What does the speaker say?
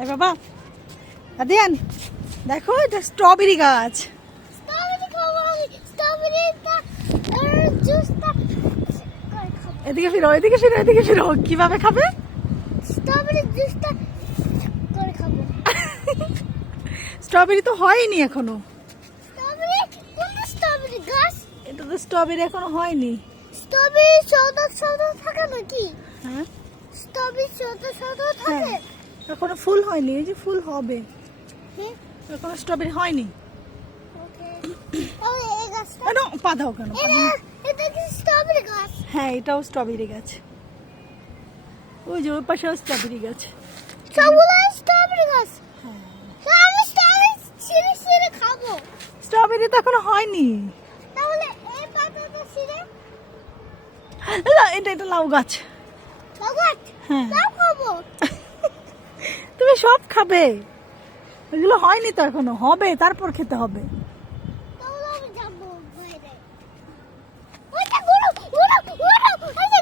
এই বাবা আদিয়ান দেখো এটা স্ট্রবেরি গাছ। এদিকে ফিরো এদিকে ফিরো এদিকে ফিরো। কিভাবে খাবে? স্ট্রবেরি তো হয়নি এখনো। এটা তো স্ট্রবেরি এখনো হয়নি। স্ট্রবেরি সাদা সাদা থাকে নাকি? হ্যাঁ স্ট্রবেরি সাদা সাদা থাকে। এখনো ফুল হয়নি, এই যে ফুল হবে। হ্যাঁ এখনো স্ট্রবেরি হয়নি। ওকে ও এই গাছটা কেন পা দাও কেন? এটা কি স্ট্রবেরি গাছ? হ্যাঁ এটাও স্ট্রবেরি গাছ। ওই যে ওই পাশেও স্ট্রবেরি গাছ। সবগুলো স্ট্রবেরি গাছ। হ্যাঁ তো আমি স্ট্রবেরি ছিঁড়ে ছিঁড়ে খাবো। স্ট্রবেরি তো এখনো হয়নি। তাহলে এই পাতাটা ছিঁড়ে এটা এটা লাউ গাছ। লাগাত হ্যাঁ লাউ খাবো। তুমি সব খাবে, এগুলো হয়নি তো এখনো, হবে তারপর খেতে হবে। তাহলে আমি যাবো বাইরে। ওইটা গুরু গুরু গুরু এই যে